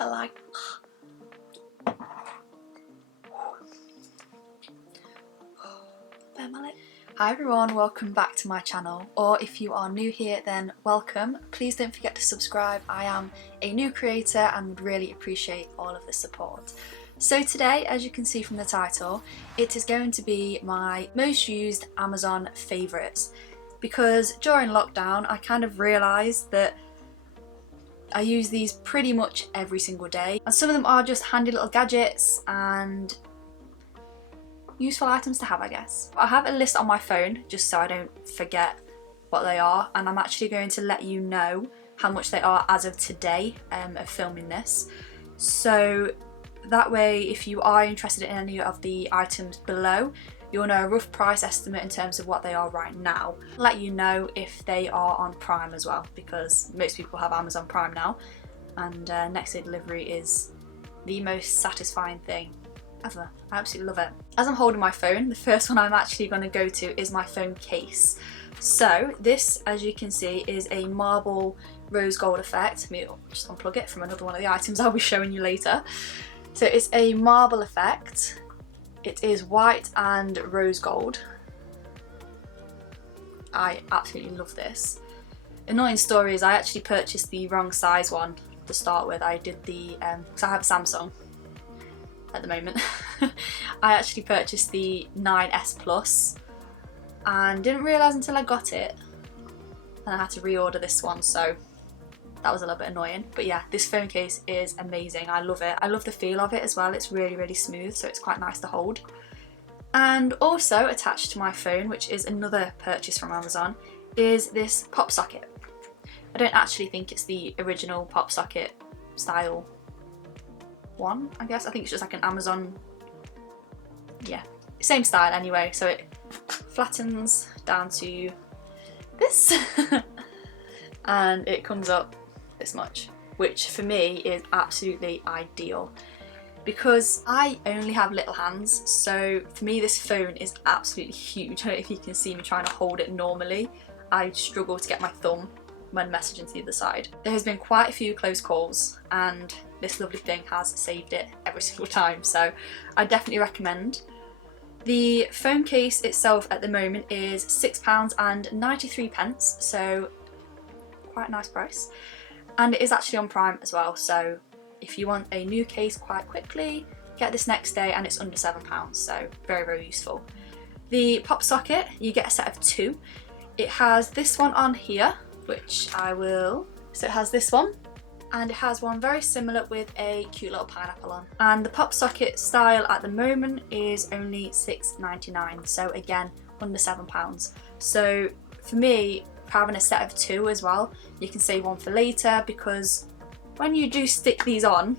I like. Hi everyone, welcome back to my channel, or if you are new here then welcome. Please don't forget to subscribe. I am a new creator and would really appreciate all of the support. So today, as you can see from the title, it is going to be my most used Amazon favourites, because during lockdown I kind of realised that I use these pretty much every single day, and some of them are just handy little gadgets and useful items to have, I guess. I have a list on my phone just so I don't forget what they are, and I'm actually going to let you know how much they are as of today of filming this. So that way, if you are interested in any of the items below, you'll know a rough price estimate in terms of what they are right now. I'll let you know if they are on Prime as well, because most people have Amazon Prime now, and next day delivery is the most satisfying thing ever. I absolutely love it. As I'm holding my phone, the first one I'm actually going to go to is my phone case. So this, as you can see, is a marble rose gold effect. Let me just unplug it from another one of the items I'll be showing you later. So it's a marble effect. It is white and rose gold. I absolutely love this. Annoying story is I actually purchased the wrong size one to start with. I did the, because I have a Samsung at the moment. I actually purchased the 9S Plus and didn't realise until I got it, and I had to reorder this one, so that was a little bit annoying. But yeah, this phone case is amazing. I love it. I love the feel of it as well. It's really, really smooth, so it's quite nice to hold. And also attached to my phone, which is another purchase from Amazon, is this Popsocket. I don't actually think it's the original Popsocket style one, I guess. I think it's just like an Amazon, yeah, same style anyway. So it flattens down to this and it comes up this much, which for me is absolutely ideal because I only have little hands. So for me this phone is absolutely huge. I don't know if you can see me trying to hold it normally. I struggle to get my thumb when messaging to the other side. There has been quite a few close calls and this lovely thing has saved it every single time, so I definitely recommend. The phone case itself at the moment is £6.93, so quite a nice price, and it is actually on Prime as well, so if you want a new case quite quickly, get this next day and it's under £7, so very, very useful. The Popsocket, you get a set of two. It has this one on here, which I will, so it has this one, and it has one very similar with a cute little pineapple on. And the Popsocket style at the moment is only £6.99, so again, under £7. So for me, having a set of two as well, you can save one for later, because when you do stick these on,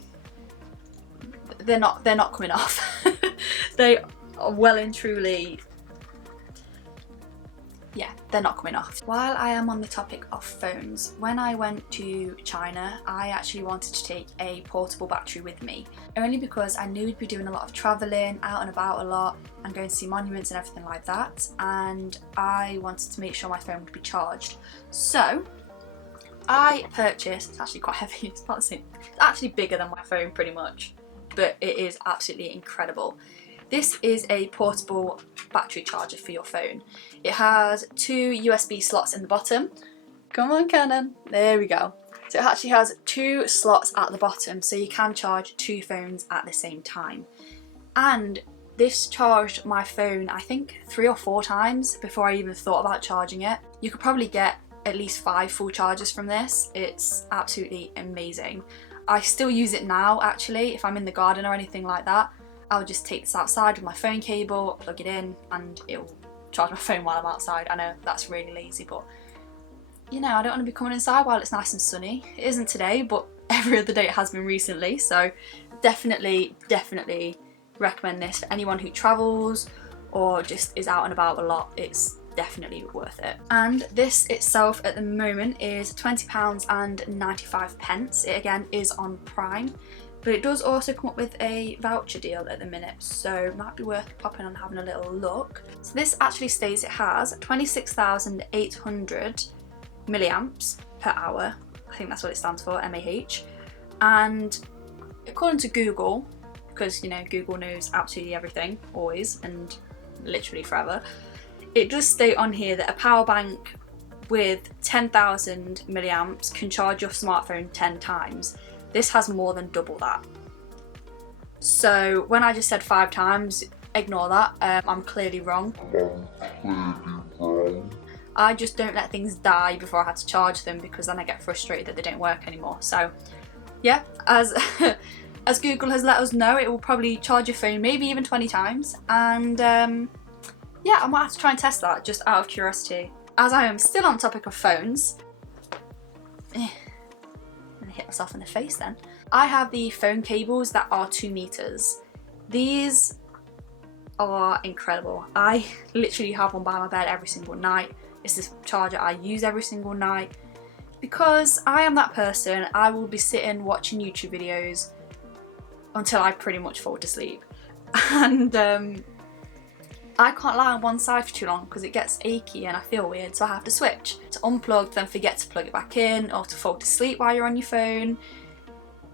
they're not coming off. They are well and truly, yeah, they're not coming off. While I am on the topic of phones, when I went to China, I actually wanted to take a portable battery with me, only because I knew we'd be doing a lot of travelling, out and about a lot, and going to see monuments and everything like that, and I wanted to make sure my phone would be charged. So I purchased, it's actually quite heavy, it's not the same, it's actually bigger than my phone pretty much, but it is absolutely incredible. This is a portable battery charger for your phone. It has two USB slots in the bottom. Come on, Canon. There we go. So it actually has two slots at the bottom, so you can charge two phones at the same time. And this charged my phone, I think 3 or 4 times before I even thought about charging it. You could probably get at least 5 full charges from this. It's absolutely amazing. I still use it now, actually, if I'm in the garden or anything like that. I'll just take this outside with my phone cable, plug it in, and it'll charge my phone while I'm outside. I know that's really lazy, but you know, I don't want to be coming inside while it's nice and sunny. It isn't today, but every other day it has been recently, so definitely recommend this for anyone who travels or just is out and about a lot. It's definitely worth it. And this itself at the moment is £20.95. It again is on Prime, but it does also come up with a voucher deal at the minute, so it might be worth popping on and having a little look. So this actually states it has 26,800 milliamps per hour. I think that's what it stands for, mAh. And according to Google, because you know Google knows absolutely everything, always and literally forever, it does state on here that a power bank with 10,000 milliamps can charge your smartphone 10 times. This has more than double that. So when I just said 5 times, ignore that. I'm clearly wrong. I just don't let things die before I had to charge them, because then I get frustrated that they don't work anymore. So yeah, as as Google has let us know, it will probably charge your phone maybe even 20 times. And yeah, I might have to try and test that just out of curiosity. As I am still on topic of phones, I'm gonna hit myself in the face then. I have the phone cables that are 2 meters. These are incredible. I literally have one by my bed every single night. It's this charger I use every single night because I am that person. I will be sitting watching YouTube videos until I pretty much fall to sleep. And I can't lie on one side for too long because it gets achy and I feel weird, so I have to switch. To unplug, then forget to plug it back in, or to fall to sleep while you're on your phone,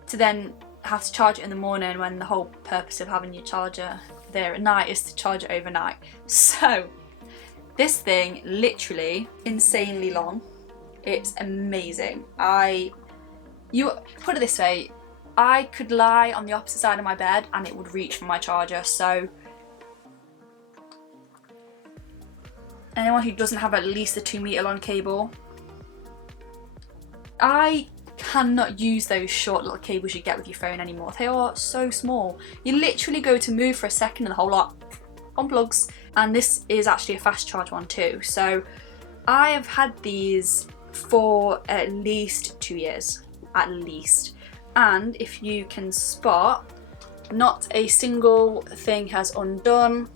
to then have to charge it in the morning when the whole purpose of having your charger there at night is to charge it overnight. So this thing, literally insanely long. It's amazing. You put it this way, I could lie on the opposite side of my bed and it would reach for my charger. So anyone who doesn't have at least a 2 meter long cable, I cannot use those short little cables you get with your phone anymore. They are so small. You literally go to move for a second and the whole lot unplugs. And this is actually a fast charge one too. So I have had these for at least 2 years, at least. And if you can spot, not a single thing has undone.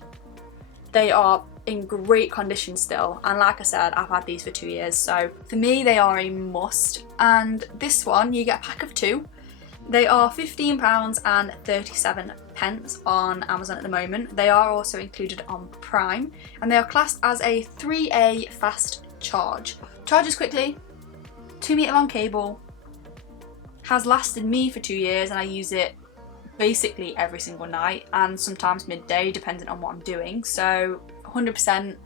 They are in great condition still, and like I said, I've had these for 2 years, so for me they are a must. And this one, you get a pack of 2. They are £15.37 on Amazon at the moment. They are also included on Prime, and they are classed as a 3A fast charge. Charges quickly, 2 meter long cable, has lasted me for 2 years, and I use it basically every single night and sometimes midday depending on what I'm doing. So 100%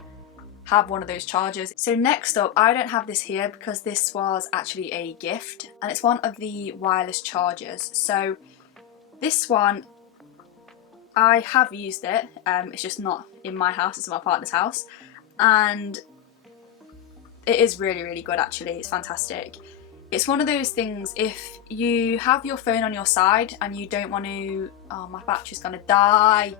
have one of those chargers. So next up, I don't have this here because this was actually a gift, and it's one of the wireless chargers. So this one, I have used it, it's just not in my house, it's in my partner's house, and it is really, really good actually. It's fantastic. It's one of those things, if you have your phone on your side and you don't want to, oh, my battery's gonna die.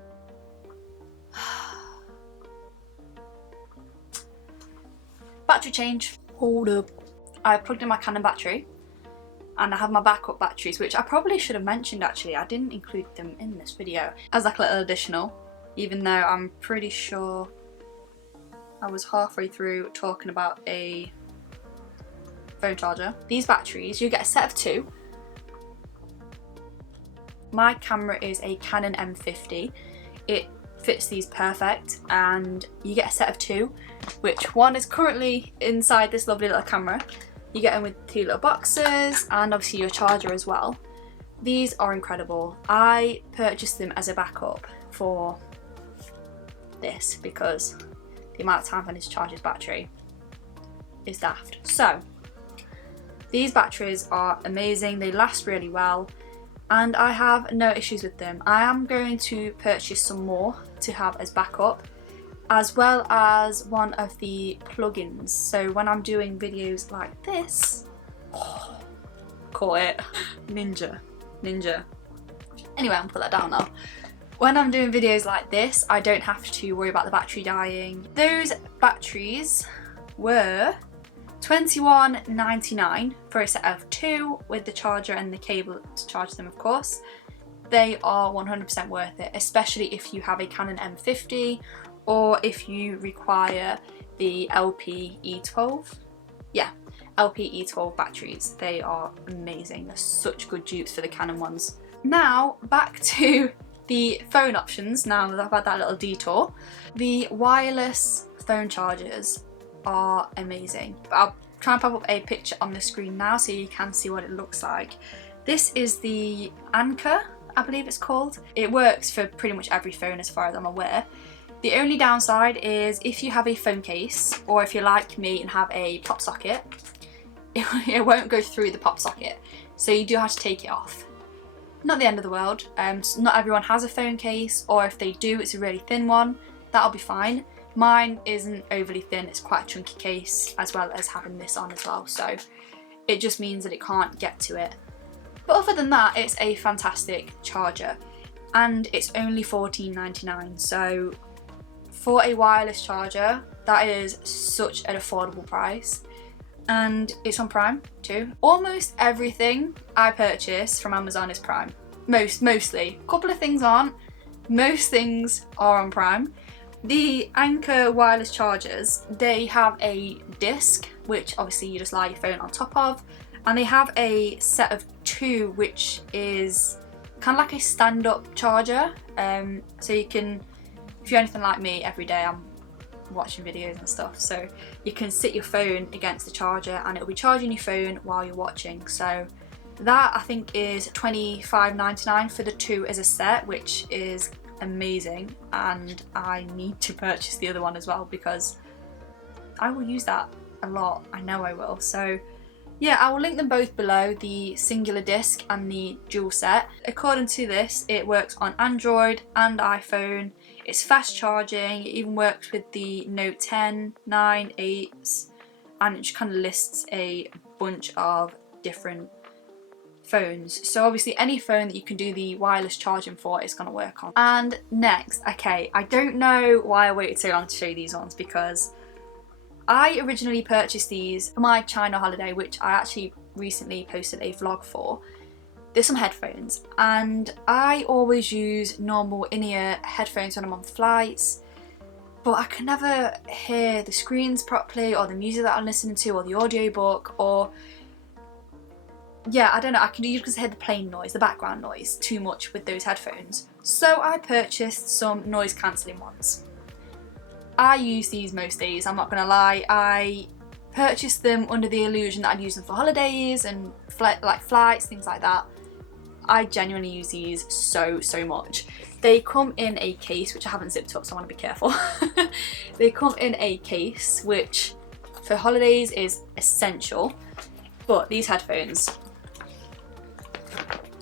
Battery change. Hold up. I plugged in my Canon battery and I have my backup batteries, which I probably should have mentioned actually. I didn't include them in this video as like a little additional, even though I'm pretty sure I was halfway through talking about a phone charger. These batteries, you get a set of 2. My camera is a Canon M50. It fits these perfect, and you get a set of 2, which one is currently inside this lovely little camera. You get them with 2 little boxes and obviously your charger as well. These are incredible. I purchased them as a backup for this because the amount of time I need to charge this battery is daft. So these batteries are amazing, they last really well, and I have no issues with them. I am going to purchase some more to have as backup, as well as one of the plugins. So when I'm doing videos like this, call it Ninja. Anyway, I'm gonna put that down now. When I'm doing videos like this, I don't have to worry about the battery dying. Those batteries were £21.99 for a set of 2 with the charger and the cable to charge them, of course. They are 100% worth it, especially if you have a Canon M50 or if you require the LP-E12. Yeah, LP-E12 batteries. They are amazing. They're such good dupes for the Canon ones. Now, back to the phone options, now that I've had that little detour. The wireless phone chargers are amazing. I'll try and pop up a picture on the screen now so you can see what it looks like. This is the Anker, I believe it's called. It works for pretty much every phone as far as I'm aware. The only downside is if you have a phone case, or if you're like me and have a pop socket, it won't go through the pop socket. So you do have to take it off. Not the end of the world. Not everyone has a phone case, or if they do, it's a really thin one. That'll be fine. Mine isn't overly thin, it's quite a chunky case, as well as having this on as well. So it just means that it can't get to it. But other than that, it's a fantastic charger, and it's only $14.99. So for a wireless charger, that is such an affordable price. And it's on Prime too. Almost everything I purchase from Amazon is Prime. Mostly. A couple of things aren't. Most things are on Prime. The Anker wireless chargers, they have a disc, which obviously you just lie your phone on top of. And they have a set of two, which is kind of like a stand-up charger. So you can, if you're anything like me, every day I'm watching videos and stuff, so you can sit your phone against the charger and it'll be charging your phone while you're watching. So that I think is $25.99 for the two as a set, which is amazing, and I need to purchase the other one as well because I will use that a lot. I know I will. So yeah, I will link them both below, the singular disc and the dual set. According to this, it works on Android and iPhone. It's fast charging, it even works with the Note 10, 9, 8s, and it just kind of lists a bunch of different phones. So obviously any phone that you can do the wireless charging for is going to work on. And next, okay, I don't know why I waited so long to show you these ones, because I originally purchased these for my China holiday, which I actually recently posted a vlog for. There's some headphones, and I always use normal in-ear headphones when I'm on flights, but I can never hear the screens properly, or the music that I'm listening to, or the audiobook, or yeah, I don't know, you can just hear the plane noise, the background noise too much with those headphones. So I purchased some noise cancelling ones. I use these most days, I'm not gonna lie. I purchased them under the illusion that I'd use them for holidays and like flights, things like that. I genuinely use these so much. They come in a case, which I haven't zipped up, so I want to be careful. They come in a case, which for holidays is essential. But these headphones,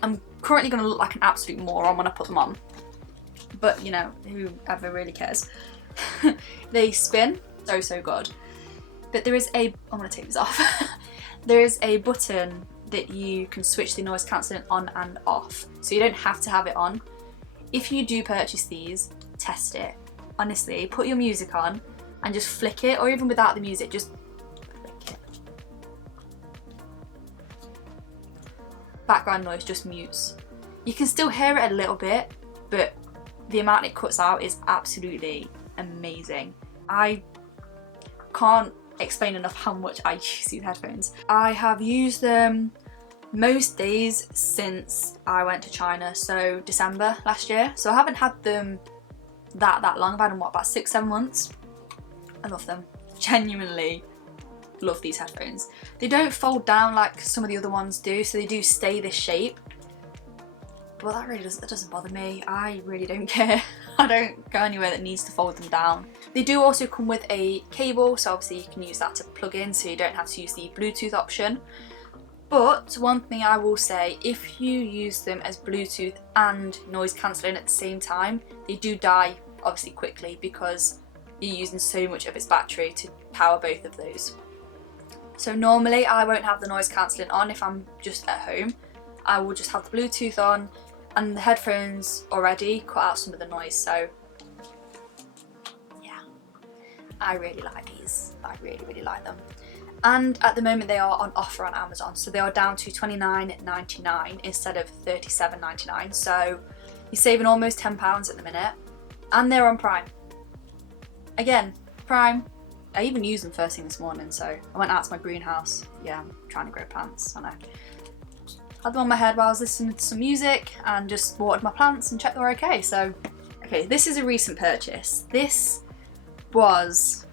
I'm currently going to look like an absolute moron when I put them on. But you know, whoever really cares. They spin so good. But there is a, I'm going to take this off. There is a button that you can switch the noise cancelling on and off, so you don't have to have it on. If you do purchase these, test it. Honestly, put your music on and just flick it, or even without the music, just flick it. Background noise just mutes. You can still hear it a little bit, but the amount it cuts out is absolutely amazing. I can't explain enough how much I use these headphones. I have used them most days since I went to China, so December last year. So I haven't had them that long. I've had them, what, about 6-7 months? I love them. Genuinely love these headphones. They don't fold down like some of the other ones do, so they do stay this shape. But that doesn't bother me. I really don't care. I don't go anywhere that needs to fold them down. They do also come with a cable, so obviously you can use that to plug in, so you don't have to use the Bluetooth option. But one thing I will say, if you use them as Bluetooth and noise cancelling at the same time, they do die obviously quickly because you're using so much of its battery to power both of those. So normally I won't have the noise cancelling on if I'm just at home. I will just have the Bluetooth on, and the headphones already cut out some of the noise, so yeah, I really like these. I really like them. And at the moment they are on offer on Amazon, so they are down to $29.99 instead of $37.99, so you're saving almost £10 at the minute, and they're on Prime. Again, Prime. I even used them first thing this morning, so I went out to my greenhouse. Yeah, I'm trying to grow plants, I know. Had them on my head while I was listening to some music and just watered my plants and checked they were okay. So, okay, this is a recent purchase. This was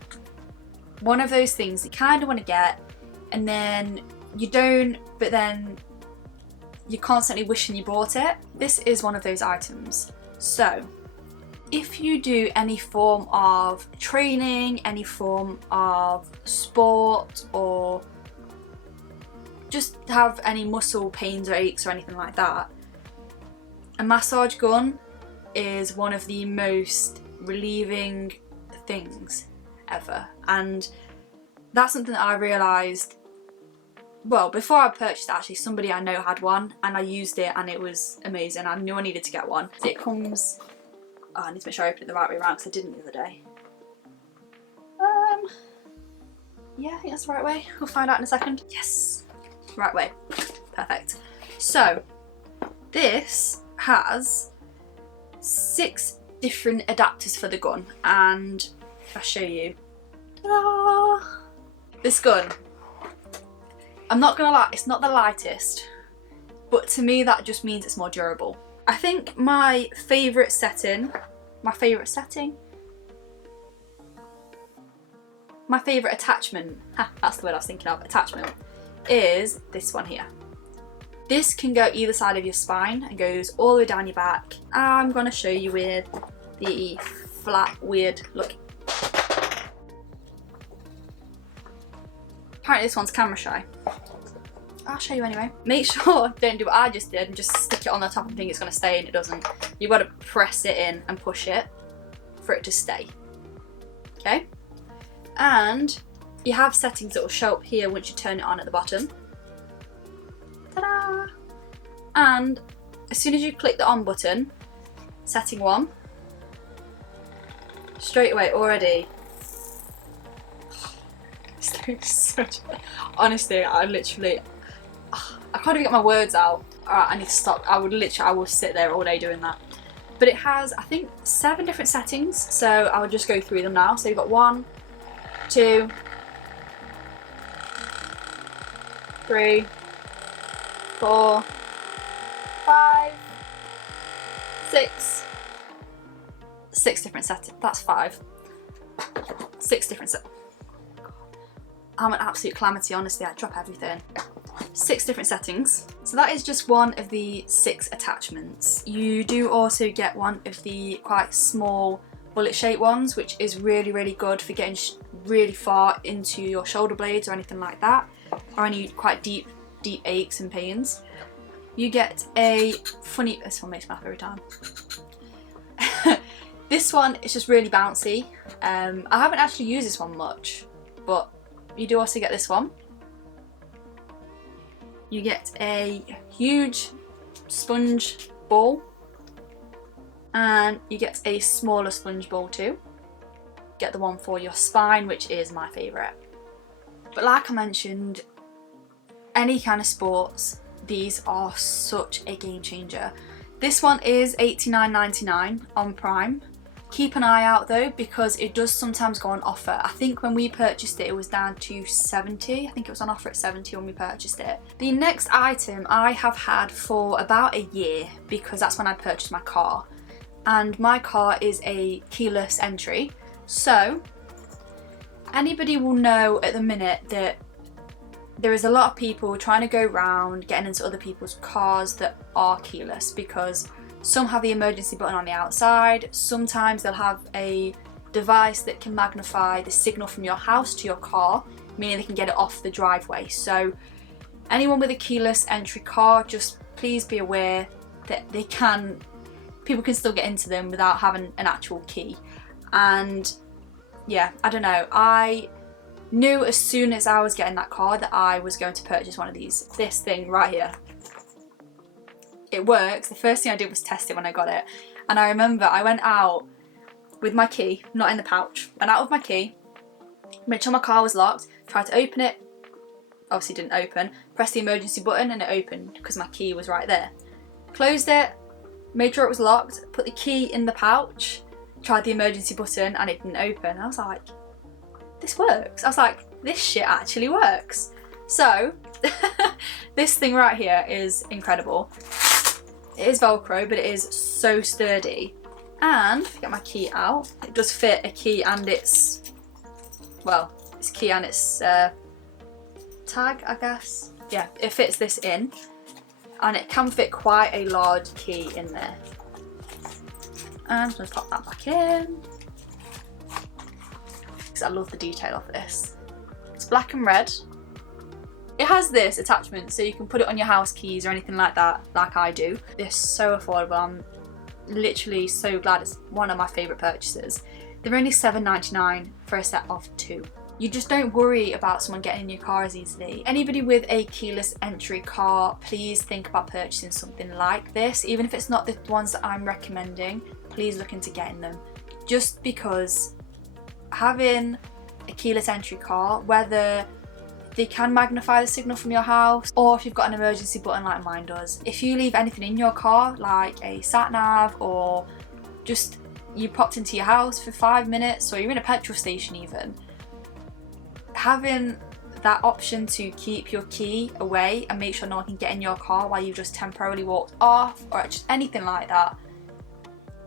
one of those things you kind of want to get and then you don't, but then you're constantly wishing you bought it. This is one of those items. So if you do any form of training, any form of sport, or just have any muscle pains or aches or anything like that, a massage gun is one of the most relieving things ever. And that's something that I realised, well, before I purchased it, actually, somebody I know had one and I used it and it was amazing. I knew I needed to get one. It comes, oh, I need to make sure I open it the right way around because I didn't the other day. Yeah, I think that's the right way. We'll find out in a second. Yes, right way. Perfect. So this has 6 different adapters for the gun, and if I show you, ta-da! This gun, I'm not gonna lie, it's not the lightest, but to me that just means it's more durable. I think my favourite attachment that's the word I was thinking of, attachment, is this one here. This can go either side of your spine and goes all the way down your back. I'm going to show you with the flat, weird look. Apparently this one's camera shy. I'll show you anyway. Make sure don't do what I just did and just stick it on the top and think it's going to stay, and it doesn't. You've got to press it in and push it for it to stay. Okay? And you have settings that will show up here once you turn it on at the bottom. Ta-da! And as soon as you click the on button, setting 1, straight away already. Honestly, I can't even get my words out. Alright, I need to stop. I will sit there all day doing that. But it has, I think, 7 different settings, so I will just go through them now. So you've got 1, 2, 3, 4, 5, 6. 6 different settings. That's 5. 6 different settings. I'm an absolute calamity, honestly. I drop everything. 6 different settings. So that is just one of the 6 attachments. You do also get one of the quite small bullet-shaped ones, which is really, really good for getting really far into your shoulder blades or anything like that, or any quite deep aches and pains. You get a funny, this one makes me laugh every time. This one is just really bouncy. I haven't actually used this one much, but you do also get this one. You get a huge sponge ball, and you get a smaller sponge ball too. Get the one for your spine, which is my favourite. But like I mentioned, any kind of sports, these are such a game changer. This one is $89.99 on Prime. Keep an eye out though, because it does sometimes go on offer. I think when we purchased it, it was down to $70. I think it was on offer at $70 when we purchased it. The next item I have had for about a year, because that's when I purchased my car. And my car is a keyless entry. So anybody will know at the minute that there is a lot of people trying to go around getting into other people's cars that are keyless, because some have the emergency button on the outside. Sometimes they'll have a device that can magnify the signal from your house to your car, meaning they can get it off the driveway. So anyone with a keyless entry car, just please be aware that people can still get into them without having an actual key. And yeah, I don't know, I knew as soon as I was getting that car that I was going to purchase one of these. This thing right here. It works. The first thing I did was test it when I got it. And I remember I went out with my key, not in the pouch. Went out with my key, made sure my car was locked, tried to open it, obviously didn't open, pressed the emergency button and it opened because my key was right there. Closed it, made sure it was locked, put the key in the pouch, tried the emergency button and it didn't open. I was like, this works. I was like, this shit actually works. So this thing right here is incredible. It is Velcro, but it is so sturdy. And if I get my key out, it does fit a key and its key and its tag, I guess. Yeah, it fits this in. and it can fit quite a large key in there. And I'm just going to pop that back in because I love the detail of this. It's black and red. It has this attachment so you can put it on your house keys or anything like that, like I do. They're so affordable. I'm literally so glad. It's one of my favourite purchases. They're only $7.99 for a set of 2. You just don't worry about someone getting in your car as easily. Anybody with a keyless entry car, please think about purchasing something like this. Even if it's not the ones that I'm recommending, please look into getting them. Just because having a keyless entry car, whether they can magnify the signal from your house, or if you've got an emergency button like mine does. If you leave anything in your car, like a sat nav, or just you popped into your house for 5 minutes, or you're in a petrol station even, having that option to keep your key away and make sure no one can get in your car while you've just temporarily walked off, or just anything like that.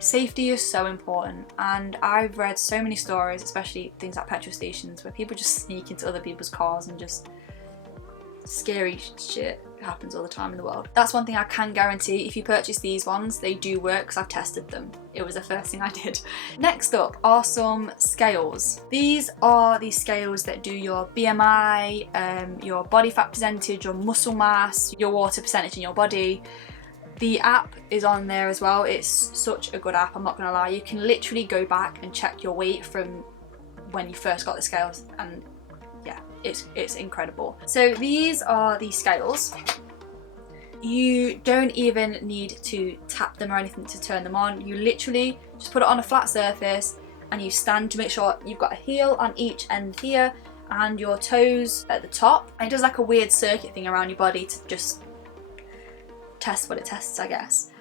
Safety is so important, and I've read so many stories, especially things like petrol stations, where people just sneak into other people's cars and just scary shit happens all the time in the world. That's one thing I can guarantee. If you purchase these ones, they do work because I've tested them. It was the first thing I did. Next up are some scales. These are the scales that do your BMI, your body fat percentage, your muscle mass, your water percentage in your body. The app is on there as well. It's such a good app, I'm not gonna lie. You can literally go back and check your weight from when you first got the scales, and yeah, it's incredible. So these are the scales. You don't even need to tap them or anything to turn them on. You literally just put it on a flat surface and you stand to make sure you've got a heel on each end here and your toes at the top. And it does like a weird circuit thing around your body to just test what it tests, I guess.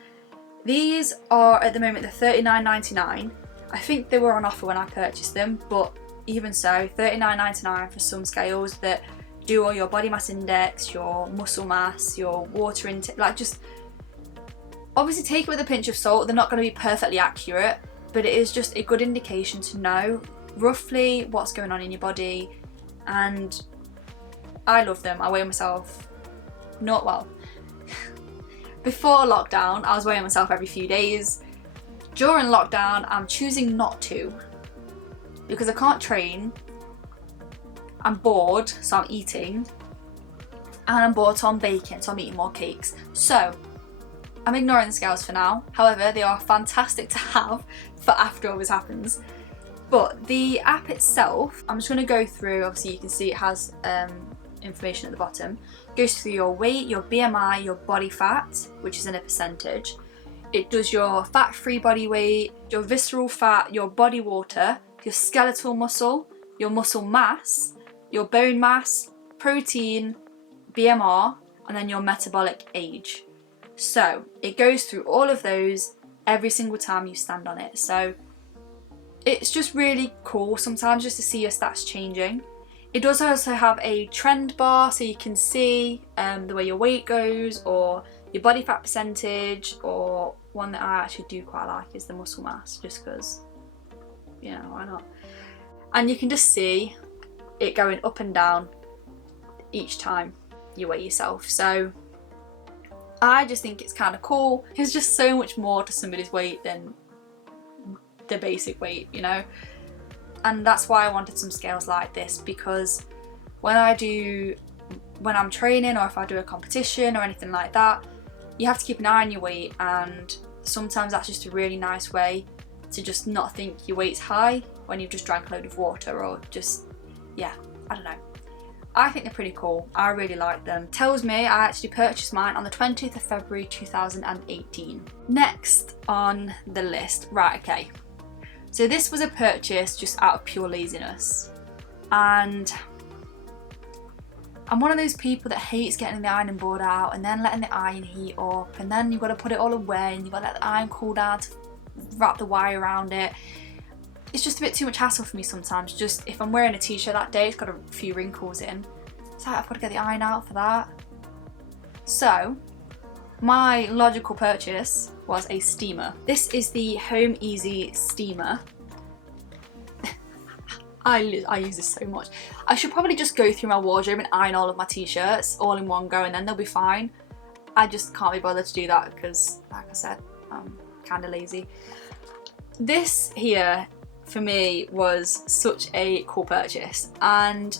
These are at the moment they're $39.99. I think they were on offer when I purchased them, but even so, $39.99 for some scales that do all your body mass index, your muscle mass, your water intake. Like, just obviously take it with a pinch of salt. They're not going to be perfectly accurate, but it is just a good indication to know roughly what's going on in your body. And I love them. I weigh myself, not well. Before lockdown, I was weighing myself every few days. During lockdown, I'm choosing not to because I can't train. I'm bored, so I'm eating. And I'm bored, so I'm baking, so I'm eating more cakes. So I'm ignoring the scales for now. However, they are fantastic to have for after all this happens. But the app itself, I'm just going to go through. Obviously, you can see it has information at the bottom. It goes through your weight, your BMI, your body fat, which is in a percentage. It does your fat-free body weight, your visceral fat, your body water, your skeletal muscle, your muscle mass, your bone mass, protein, BMR, and then your metabolic age. So it goes through all of those every single time you stand on it. So it's just really cool sometimes just to see your stats changing. It does also have a trend bar, so you can see the way your weight goes, or your body fat percentage, or one that I actually do quite like is the muscle mass, just because, you know, why not? And you can just see it going up and down each time you weigh yourself. So I just think it's kind of cool. There's just so much more to somebody's weight than the basic weight, you know? And that's why I wanted some scales like this, because when I'm training, or if I do a competition or anything like that, you have to keep an eye on your weight, and sometimes that's just a really nice way to just not think your weight's high when you've just drank a load of water, or just, yeah, I don't know. I think they're pretty cool. I really like them. Tells me I actually purchased mine on the 20th of February 2018. Next on the list, right, okay. So this was a purchase just out of pure laziness. And I'm one of those people that hates getting the ironing board out and then letting the iron heat up, and then you've got to put it all away and you've got to let the iron cool down to wrap the wire around it. It's just a bit too much hassle for me sometimes. Just if I'm wearing a t-shirt that day, it's got a few wrinkles in. So I've got to get the iron out for that. So my logical purchase was a steamer. This is the Home Easy steamer. I use this so much. I should probably just go through my wardrobe and iron all of my t-shirts all in one go, and then they'll be fine. I just can't be bothered to do that because, like I said, I'm kind of lazy. This here, for me, was such a cool purchase, and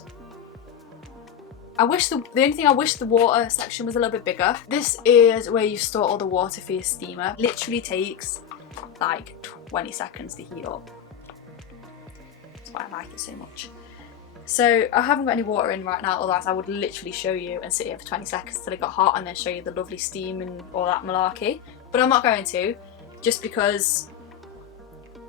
I wish the only thing I wish the water section was a little bit bigger. This is where you store all the water for your steamer. Literally takes like 20 seconds to heat up. That's why I like it so much. So I haven't got any water in right now, otherwise I would literally show you and sit here for 20 seconds till it got hot and then show you the lovely steam and all that malarkey. But I'm not going to, just because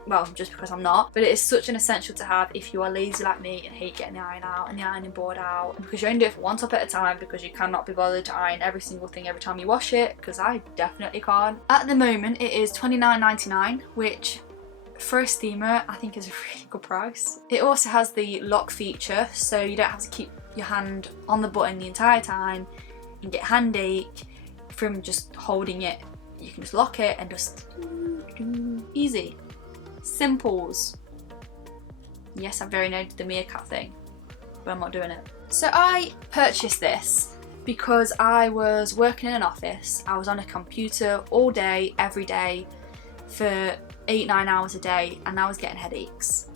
I'm not. But it is such an essential to have if you are lazy like me and hate getting the iron out and the ironing board out, and because you only do it for one top at a time because you cannot be bothered to iron every single thing every time you wash it, because I definitely can't. At the moment it is $29.99, which for a steamer I think is a really good price. It also has the lock feature, so you don't have to keep your hand on the button the entire time and get hand ache from just holding it. You can just lock it and just easy. Simples. Yes, I'm very known to the meerkat thing, but I'm not doing it. So I purchased this because I was working in an office. I was on a computer all day, every day, for 8-9 hours a day, and I was getting headaches.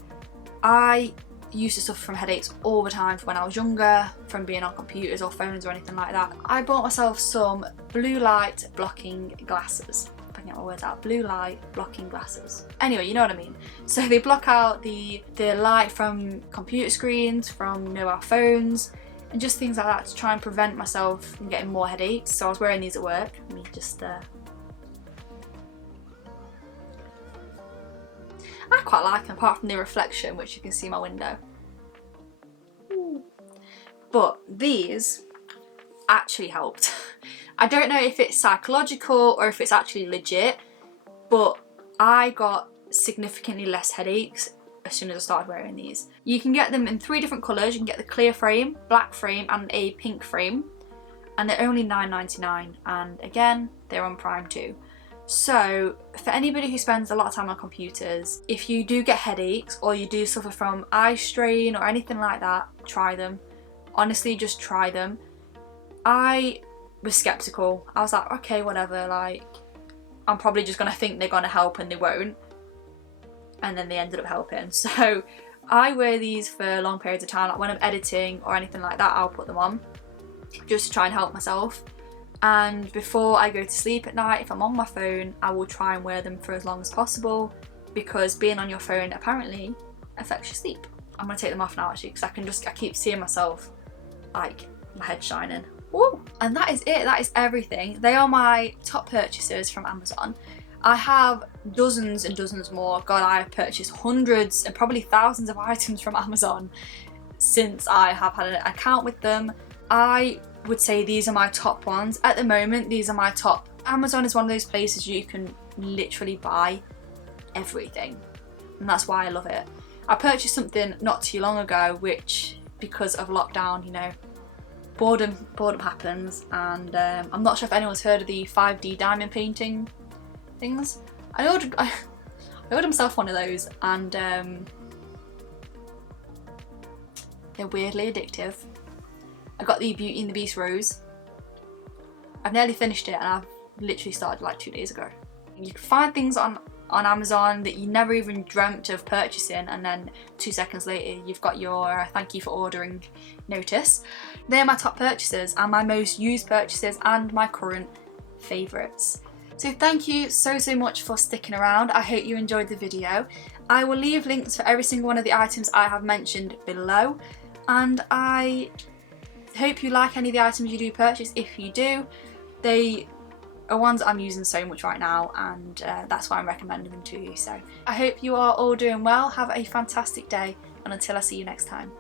I used to suffer from headaches all the time when I was younger, from being on computers or phones or anything like that. I bought myself some blue light blocking glasses. If I can get my words out, blue light blocking glasses. Anyway, you know what I mean. So they block out the light from computer screens, from our phones, and just things like that to try and prevent myself from getting more headaches. So I was wearing these at work. Let me just I quite like them, apart from the reflection, which you can see in my window. But these actually helped. I don't know if it's psychological or if it's actually legit, but I got significantly less headaches as soon as I started wearing these. You can get them in 3 different colours. You can get the clear frame, black frame and a pink frame, and they're only $9.99, and again, they're on Prime too. So for anybody who spends a lot of time on computers, if you do get headaches or you do suffer from eye strain or anything like that, try them. Honestly, just try them. I was skeptical. I was like, okay, whatever, like, I'm probably just gonna think they're gonna help and they won't. And then they ended up helping. So I wear these for long periods of time. Like when I'm editing or anything like that, I'll put them on just to try and help myself. And before I go to sleep at night, if I'm on my phone, I will try and wear them for as long as possible, because being on your phone apparently affects your sleep. I'm gonna take them off now actually, because I keep seeing myself, like, my head shining. Woo! And that is it, that is everything. They are my top purchases from Amazon. I have dozens and dozens more. God, I have purchased hundreds and probably thousands of items from Amazon since I have had an account with them. I would say these are my top ones. At the moment, these are my top. Amazon is one of those places you can literally buy everything, and that's why I love it. I purchased something not too long ago, which, because of lockdown, you know, boredom happens, and I'm not sure if anyone's heard of the 5D diamond painting things. I ordered myself one of those, and they're weirdly addictive. I got the Beauty and the Beast rose. I've nearly finished it, and I've literally started like 2 days ago. You can find things on Amazon that you never even dreamt of purchasing, and then 2 seconds later you've got your thank you for ordering notice. They're my top purchases and my most used purchases and my current favourites. So thank you so much for sticking around. I hope you enjoyed the video. I will leave links for every single one of the items I have mentioned below, and I hope you like any of the items you do purchase. If you do, they are ones I'm using so much right now, and that's why I'm recommending them to you. So I hope you are all doing well. Have a fantastic day, and until I see you next time.